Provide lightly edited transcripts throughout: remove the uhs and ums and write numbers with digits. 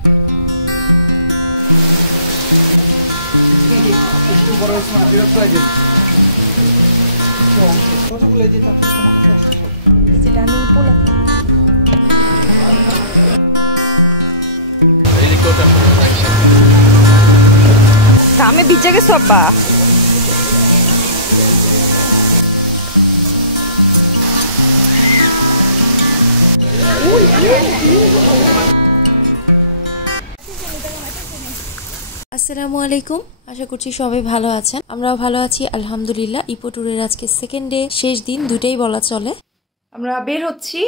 Kami bijak ke sopa. আসসালামু আলাইকুম, আশা করছি সবাই ভালো আছেন। আমরাও ভালো আছি আলহামদুলিল্লাহ। ইপো ট্যুরের আজকে সেকেন্ড ডে, শেষ দিন, দুটাই বলা চলে। আমরা বের হচ্ছি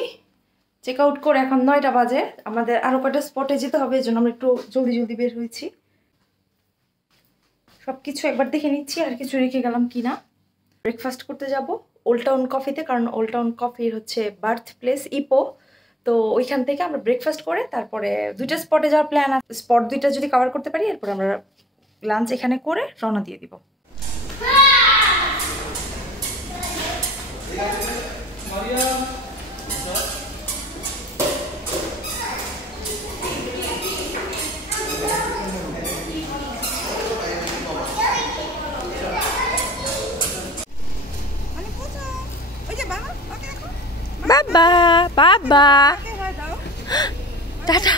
চেক আউট করে, এখন 9টা বাজে। আমাদের আরো কয়টা স্পটে যেতে হবে, এজন্য আমরা একটু জলদি জলদি বের হয়েছি। সবকিছু একবার দেখে নিচ্ছি আর কিছু রেখে গেলাম কিনা। ব্রেকফাস্ট করতে যাব ওল্ড টাউন কফিতে, কারণ ওল্ড টাউন কফির হচ্ছে বার্থ প্লেস ইপো। তো ওইখান থেকে আমরা ব্রেকফাস্ট করে তারপরে দুইটা স্পটে যাওয়ার প্ল্যান আছে। স্পট দুইটা যদি কভার করতে পারি, এরপর আমরা লাঞ্চ এখানে করে রওনা দিয়ে দিব। বাবা বাবা টাটা।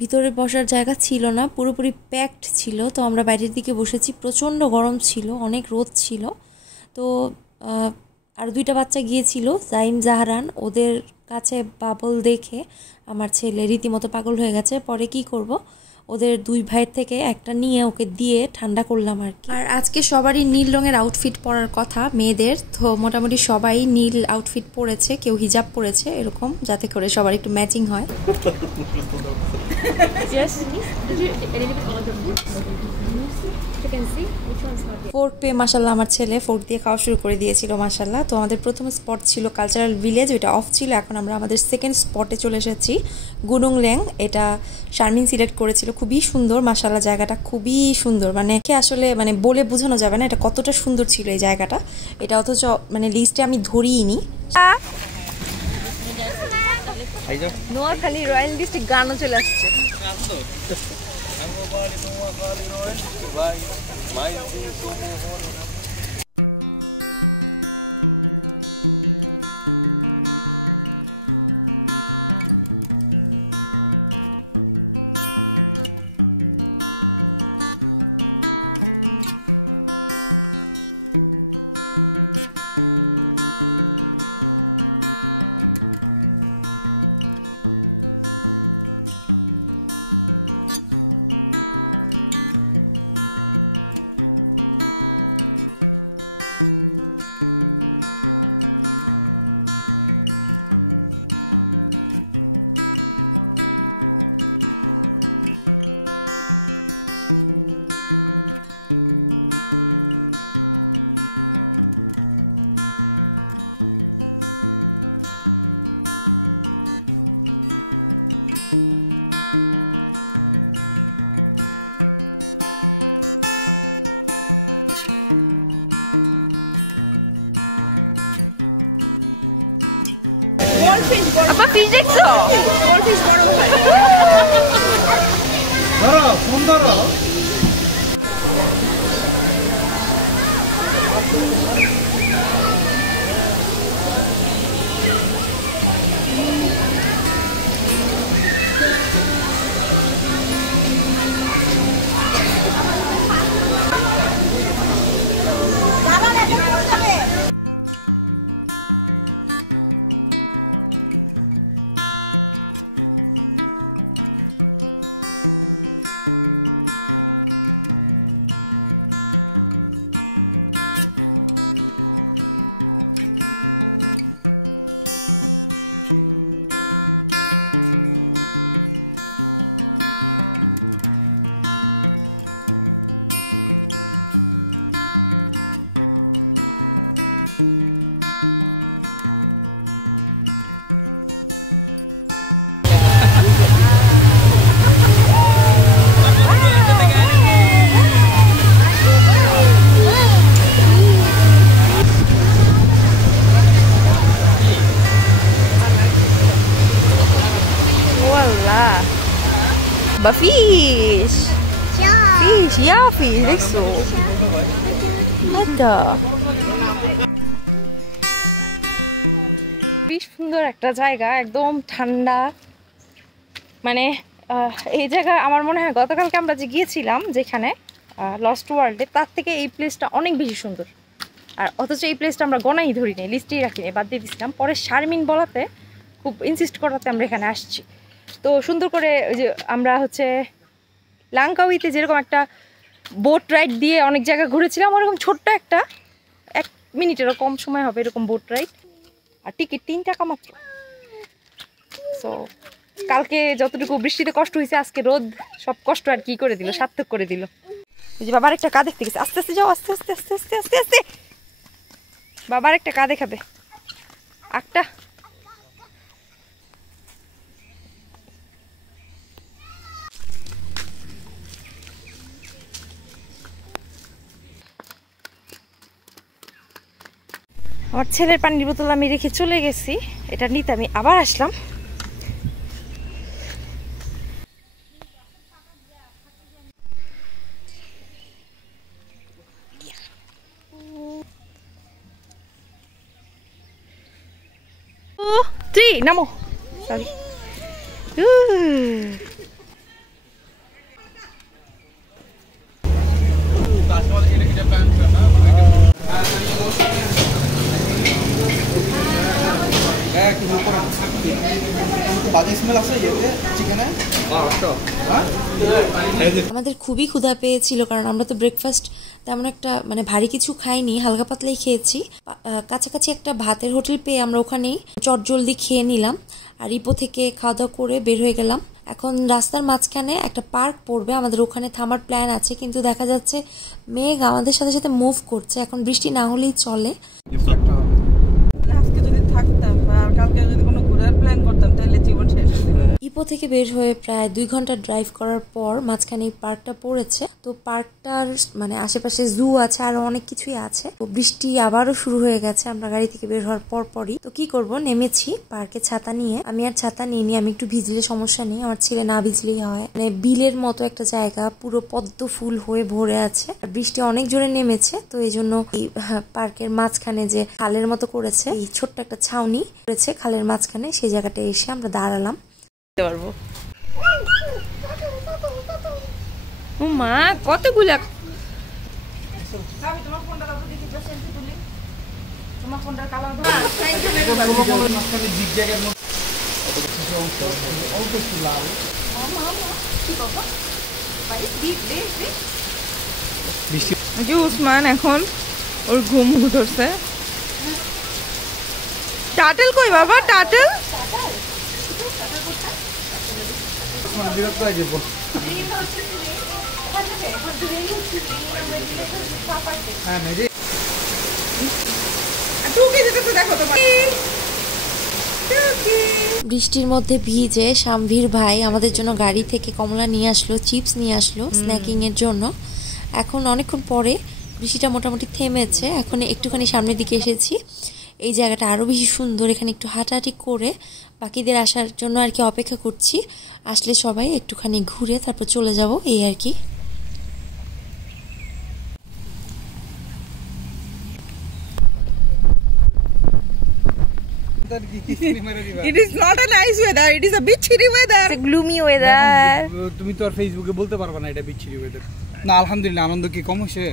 ভিতরে বসার জায়গা ছিল না, পুরোপুরি প্যাকড ছিল। তো আমরা বাইরের দিকে বসেছি, প্রচণ্ড গরম ছিল, অনেক রোদ ছিল। তো আর দুইটা বাচ্চা গিয়েছিল, জাইম জাহারান। ওদের কাছে বাবল দেখে আমার ছেলে রীতিমতো পাগল হয়ে গেছে। পরে কি করব, ওদের দুই ভাইয়ের থেকে একটা নিয়ে ওকে দিয়ে ঠান্ডা করলাম আর কি। আর আজকে সবারই নীল রঙের আউটফিট পরার কথা মেয়েদের, তো মোটামুটি সবাই নীল আউটফিট পরেছে, কেউ হিজাব পরেছে, এরকম যাতে করে সবার একটু ম্যাচিং হয়। ফোর্ক পেয়ে মাশাল্লাহ আমার ছেলে ফোর্ক দিয়ে খাওয়া শুরু করে দিয়েছিল মাশাল্লাহ। তো আমাদের প্রথম স্পট ছিল কালচারাল ভিলেজ, ওইটা অফ ছিল। এখন আমরা আমাদের সেকেন্ড স্পটে চলে এসেছি, গুনুং ল্যাং। এটা শারমিন সিলেক্ট করেছিল, খুবই সুন্দর মাশাল্লাহ, জায়গাটা খুবই সুন্দর। মানে আসলে মানে বলে বোঝানো যাবে না এটা কতটা সুন্দর ছিল এই জায়গাটা। এটা অথচ মানে লিস্টে আমি ধরিইনি। নোয়াখালী রয়্যাল ডিস্ট্রিক্ট গানও চলে আসছে। ফিশ দেখছো? ফিশ বড় হয়। ধরো ফোন ধরো। বাবা ফিশ ফিশ ইয়া ফিশ দেখছো এটা বেশ সুন্দর একটা জায়গা, একদম ঠান্ডা। মানে এই জায়গা আমার মনে হয় গতকালকে আমরা যে গিয়েছিলাম যেখানে লস্ট ওয়ার্ল্ডে, তার থেকে এই প্লেসটা অনেক বেশি সুন্দর। আর অথচ এই প্লেসটা আমরা গনাই ধরিনি, লিস্টেই রাখিনি, বাদ দিয়ে দিয়েছিলাম। পরে শারমিন বলাতে, খুব ইনসিস্ট করাতে আমরা এখানে আসছি। তো সুন্দর করে ওই যে আমরা হচ্ছে লাঙ্কাউইতে যেরকম একটা বোট রাইড দিয়ে অনেক জায়গা ঘুরেছিলাম, ওরকম ছোট্ট একটা 1 মিনিটেরও কম সময় হবে এরকম বোট রাইড, আর টিকিট 3 টাকা মাত্র। সো কালকে যতটুকু বৃষ্টিতে কষ্ট হয়েছে, আজকে রোদ সব কষ্ট আর কি করে দিল, সার্থক করে দিল। ওই যে বাবার একটা কা দেখতে গেছে, আস্তে আস্তে যাও, আস্তে আস্তে আস্তে আস্তে আস্তে আস্তে। বাবার একটা কা দেখাবে একটা। আমার ছেলের পানির বোতল আমি রেখে চলে গেছি, এটা নিতে আমি আবার আসলাম। নামো, সরি। আমাদের খুবই ক্ষুধা পেয়েছিল, কারণ আমরা তো ব্রেকফাস্ট তেমন একটা মানে ভারী কিছু খাইনি, হালকা পাতলাই খেয়েছি। কাছাকাছি একটা ভাতের হোটেল পেয়ে আমরা ওখানেই চটজলদি খেয়ে নিলাম, আর ইপো থেকে খাওয়া দাওয়া করে বের হয়ে গেলাম। এখন রাস্তার মাঝখানে একটা পার্ক পড়বে, আমাদের ওখানে থামার প্ল্যান আছে, কিন্তু দেখা যাচ্ছে মেঘ আমাদের সাথে সাথে মুভ করছে, এখন বৃষ্টি না হলেই চলে। ইপো থেকে বের হয়ে প্রায় 2 ঘন্টা ড্রাইভ করার পর মাঝখানে পার্কটা পড়েছে। তো পার্কটার মানে আশেপাশে জু আছে, আরো অনেক কিছুই আছে। তো বৃষ্টি আবারও শুরু হয়ে গেছে আমরা গাড়ি থেকে বের হওয়ার পরই। তো কি করব, নেমেছি পার্কে ছাতা নিয়ে। আমি আর ছাতা নিয়ে আমি একটু ভিজলে সমস্যা নেই, আমার ছেলে না ভিজলেই হয়। মানে বিলের মতো একটা জায়গা, পুরো পদ্ম ফুল হয়ে ভরে আছে, আর বৃষ্টি অনেক জোরে নেমেছে। তো এই জন্য এই পার্কের মাঝখানে যে খালের মতো করেছে, এই ছোট্ট একটা ছাউনি করেছে খালের মাঝখানে, সেই জায়গাটা এসে আমরা দাঁড়ালাম। মা কতগুলা উসমান এখন ওর ঘুম ধরছে। টাটেল কই বাবা, টাটেল বিরক্ত হয়ে যাবো। বৃষ্টির মধ্যে ভিজে শামভীর ভাই আমাদের জন্য গাড়ি থেকে কমলা নিয়ে আসলো, চিপস নিয়ে আসলো স্ন্যাকিং এর জন্য। এখন অনেকক্ষণ পরে বৃষ্টিটা মোটামুটি থেমেছে, এখন একটুখানি সামনের দিকে এসেছি। এই জায়গাটা আরো বেশি সুন্দর, এখানে একটু হাঁটাহাঁটি করে বাকিদের আসার জন্য আর কি অপেক্ষা করছি। আসলে সবাই একটুখানি ঘুরে তারপর চলে যাব, এই আর কি। It is not a nice weather. It is a bit chilly weather. It's a gloomy weather. তুমি তো আর ফেসবুকে বলতে পারবে না এটা bit chilly weather। না আলহামদুলিল্লাহ, আনন্দ কি কম হচ্ছে?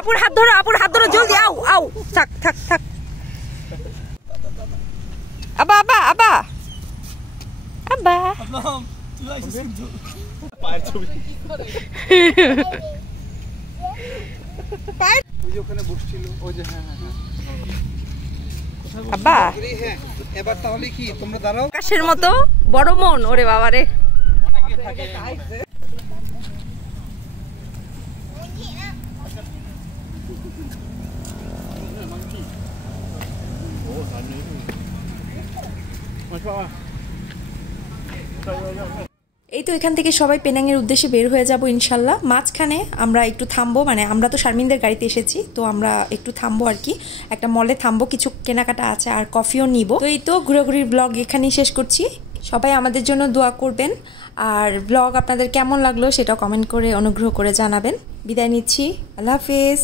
আপুর হাত ধরো জলদি, আও আও, থাক থাক থাক। আবা আবা আবা আবা পায়ের ছবি পায়ের ওই যে ওখানে বসছিল, ওই যে হ্যাঁ হ্যাঁ আবা। এবার তাহলে কি তোমরা দাঁড়াও, আকাশের মতো বড় মন, ওরে বাবা রে। অনেকে থাকে এই তো এখান থেকে সবাই পেনাংয়ের উদ্দেশ্যে বের হয়ে যাব ইনশাল্লাহ। মাঝখানে আমরা একটু থামবো, মানে আমরা তো শারমিনদের গাড়িতে এসেছি, তো আমরা একটু থামবো আর কি, একটা মলে থামবো, কিছু কেনাকাটা আছে আর কফিও নিব। তো এই তো ঘোরাঘুরির ব্লগ এখানেই শেষ করছি। সবাই আমাদের জন্য দোয়া করবেন, আর ব্লগ আপনাদের কেমন লাগলো সেটা কমেন্ট করে অনুগ্রহ করে জানাবেন। বিদায় নিচ্ছি, আল্লাহ হাফেজ।